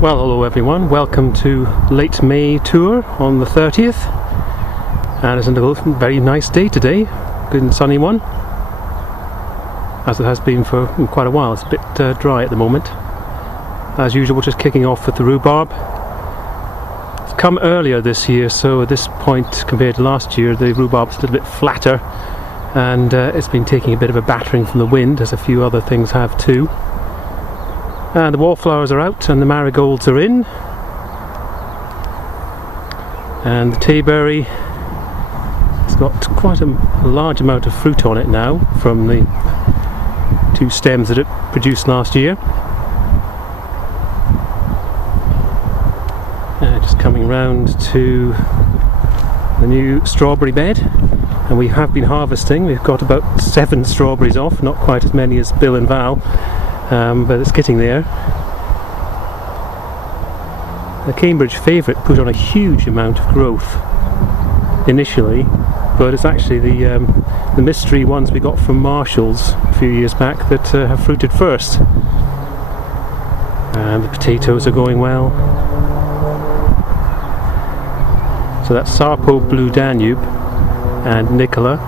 Well, hello everyone, welcome to late May tour on the 30th, and it's a very nice day today, good and sunny one, as it has been for quite a while. It's a bit dry at the moment. As usual, just kicking off with the rhubarb. It's come earlier this year, so at this point compared to last year the rhubarb's a little bit flatter, and it's been taking a bit of a battering from the wind, as a few other things have too. And the wallflowers are out and the marigolds are in, and the tayberry has got quite a large amount of fruit on it now from the two stems that it produced last year. Just coming round to the new strawberry bed, and we have been harvesting. We've got about 7 strawberries off, not quite as many as Bill and Val. But it's getting there. The Cambridge favourite put on a huge amount of growth initially, but it's actually the mystery ones we got from Marshall's a few years back that have fruited first. And the potatoes are going well. So that's Sarpo Blue Danube and Nicola.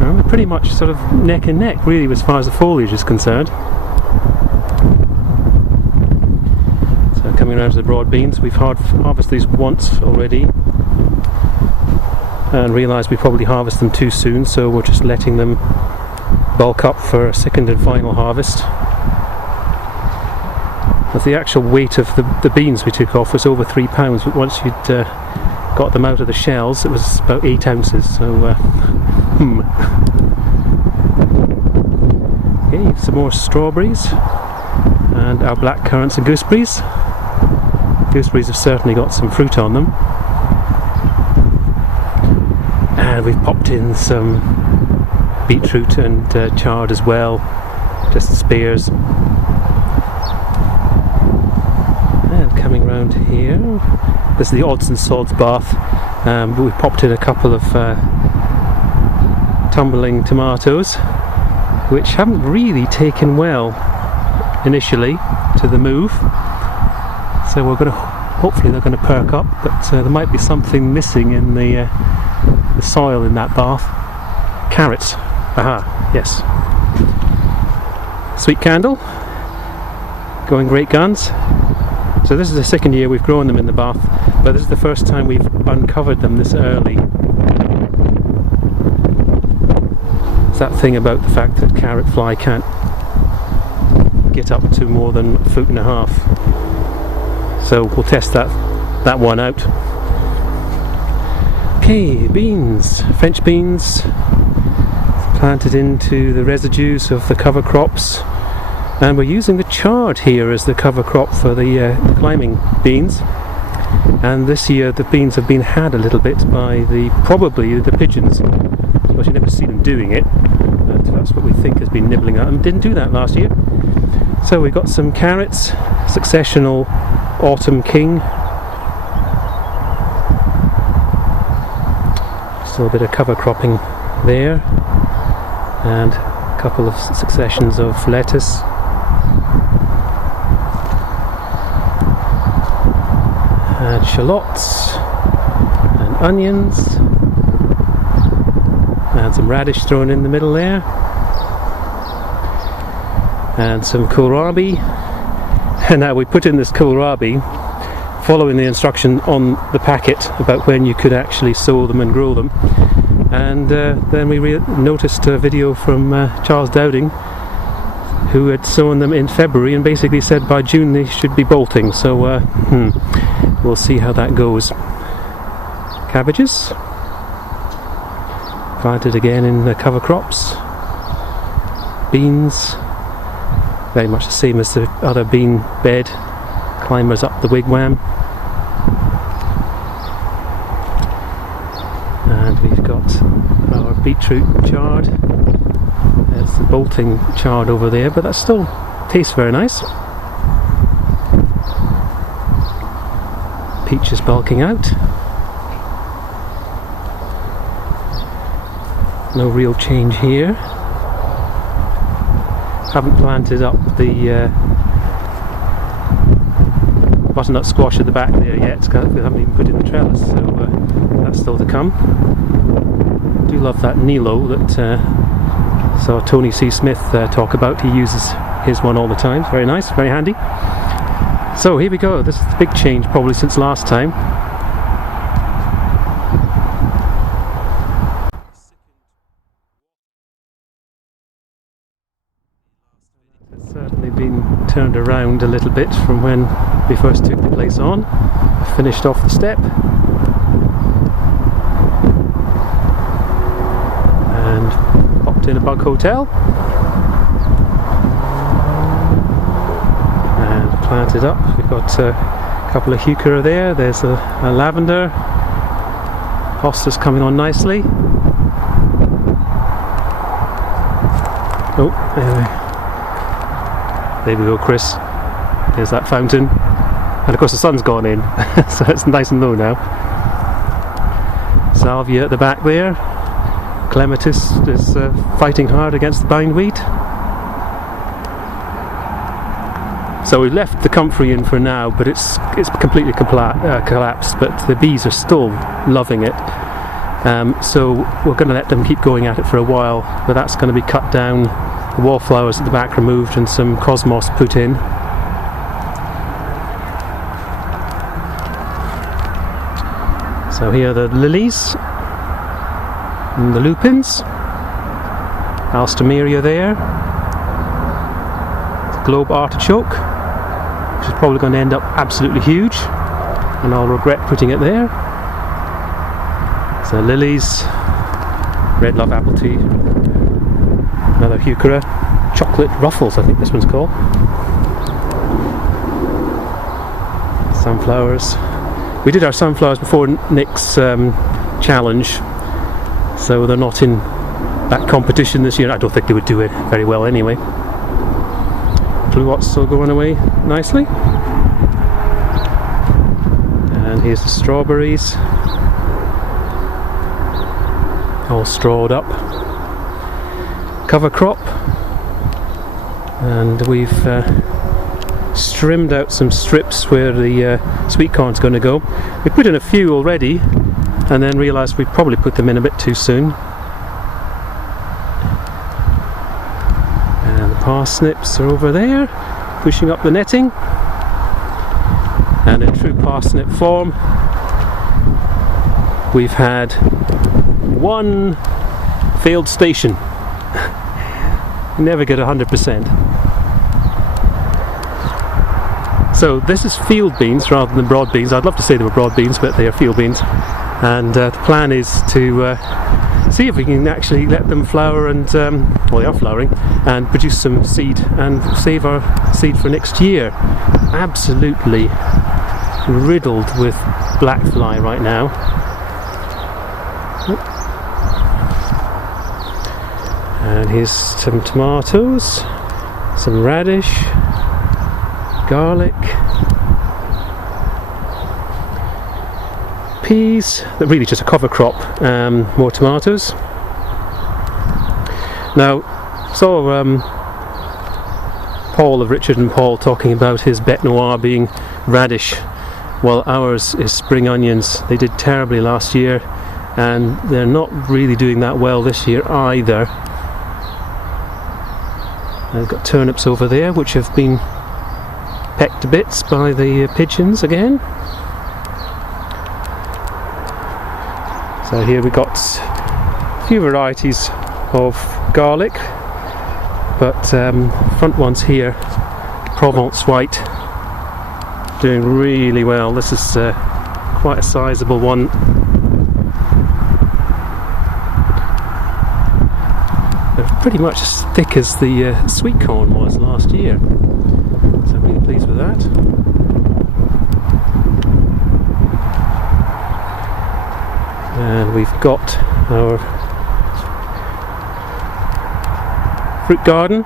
They're pretty much sort of neck and neck really as far as the foliage is concerned. So coming around to the broad beans, we've harvested these once already and realised we probably harvest them too soon, so we're just letting them bulk up for a second and final harvest. But the actual weight of the beans we took off was over 3 pounds, but once you'd got them out of the shells it was about 8 ounces, so Okay, some more strawberries and our black currants and gooseberries. Gooseberries have certainly got some fruit on them, and we've popped in some beetroot and chard as well, just the spares. And coming round here, this is the odds and sods bath. We've popped in a couple of tumbling tomatoes, which haven't really taken well initially to the move, so we're going to hopefully they're going to perk up, but there might be something missing in the soil in that bath. Carrots, aha, yes. Sweet candle, going great guns. So this is the second year we've grown them in the bath, but this is the first time we've uncovered them this early. That thing about the fact that carrot fly can't get up to more than 1.5 feet, so we'll test that one out. Okay, beans, French beans, planted into the residues of the cover crops, and we're using the chard here as the cover crop for the climbing beans. And this year the beans have been had a little bit by probably the pigeons. Well, you never see them doing it, but that's what we think has been nibbling at them. Didn't do that last year. So we've got some carrots, successional autumn king. Still a bit of cover cropping there, and a couple of successions of lettuce. And shallots and onions. And some radish thrown in the middle there, and some kohlrabi. And now we put in this kohlrabi following the instruction on the packet about when you could actually sow them and grow them, and then we noticed a video from Charles Dowding, who had sown them in February and basically said by June they should be bolting, so we'll see how that goes. Cabbages planted again in the cover crops. Beans, very much the same as the other bean bed, climbers up the wigwam. And we've got our beetroot chard. There's the bolting chard over there, but that still tastes very nice. Peaches bulking out. No real change here. Haven't planted up the butternut squash at the back there yet. We haven't even put in the trellis, so that's still to come. I do love that Nilo that saw Tony C. Smith talk about. He uses his one all the time. It's very nice, very handy. So here we go. This is the big change probably since last time. It's certainly been turned around a little bit from when we first took the place on. Finished off the step. And popped in a bug hotel. Planted up. We've got a couple of heuchera there. There's a lavender. Hostas coming on nicely. Oh, there we go, Chris. There's that fountain. And of course the sun's gone in, so it's nice and low now. Salvia at the back there. Clematis is fighting hard against the bindweed. So we left the comfrey in for now, but it's completely collapsed, but the bees are still loving it. So we're going to let them keep going at it for a while, but that's going to be cut down, the wallflowers at the back removed and some cosmos put in. So here are the lilies and the lupins, alstomeria there, the globe artichoke, which is probably going to end up absolutely huge, and I'll regret putting it there. So lilies, red love apple tea, another heuchera, chocolate ruffles I think this one's called, sunflowers. We did our sunflowers before Nick's challenge, so they're not in that competition this year. I don't think they would do it very well anyway. Pluots still going away nicely. And here's the strawberries, all strawed up. Cover crop, and we've trimmed out some strips where the sweet corn's going to go. We put in a few already and then realised we probably put them in a bit too soon. And the parsnips are over there, pushing up the netting. And in true parsnip form, we've had one failed station. Never get 100%. So this is field beans rather than broad beans. I'd love to say they were broad beans, but they are field beans. And the plan is to see if we can actually let them flower and, well, they are flowering, and produce some seed and save our seed for next year. Absolutely riddled with black fly right now. And here's some tomatoes, some radish, garlic, peas, they're really just a cover crop, more tomatoes. Now, saw Paul of Richard and Paul talking about his bête noire being radish, while ours is spring onions. They did terribly last year, and they're not really doing that well this year either. I've got turnips over there which have been pecked to bits by the pigeons again. So here we got a few varieties of garlic, but front ones here, Provence white, doing really well. This is quite a sizable one. They're pretty much as thick as the sweet corn was last year, so I'm really pleased with that. And we've got our fruit garden.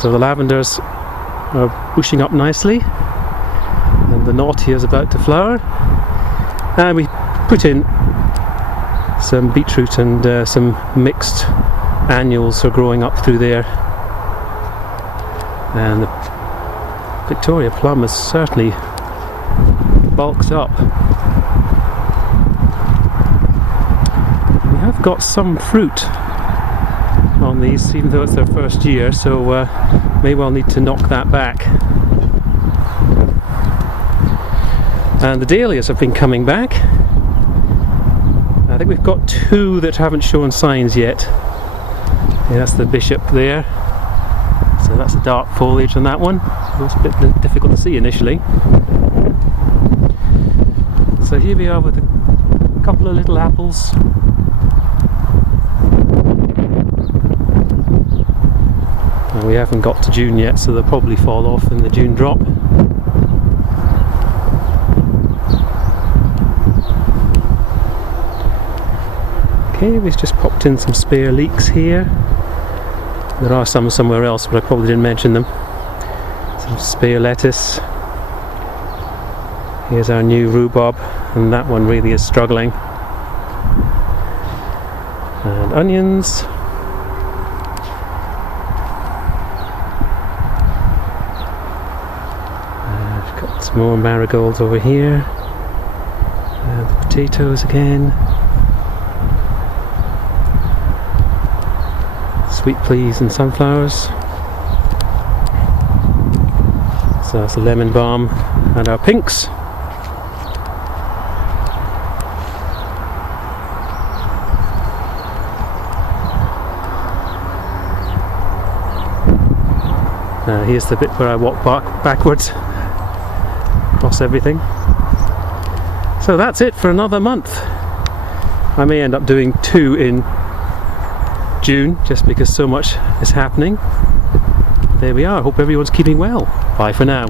So the lavenders are bushing up nicely, and the naughty is about to flower. And we put in some beetroot and some mixed annuals are growing up through there. And the Victoria plum has certainly bulked up. We have got some fruit on these, even though it's their first year, so may well need to knock that back. And the dahlias have been coming back. I think we've got two that haven't shown signs yet. Yeah, that's the bishop there. So that's the dark foliage on that one. It was a bit difficult to see initially. So here we are with a couple of little apples. And we haven't got to June yet, so they'll probably fall off in the June drop. Okay, we've just popped in some spare leeks here. There are some somewhere else, but I probably didn't mention them. Some spare lettuce. Here's our new rhubarb, and that one really is struggling. And onions. I've got some more marigolds over here. And the potatoes again. Sweet peas and sunflowers. So that's the lemon balm and our pinks. Here's the bit where I walk backwards across everything. So that's it for another month. I may end up doing 2 in June, just because so much is happening. There we are. I hope everyone's keeping well. Bye for now.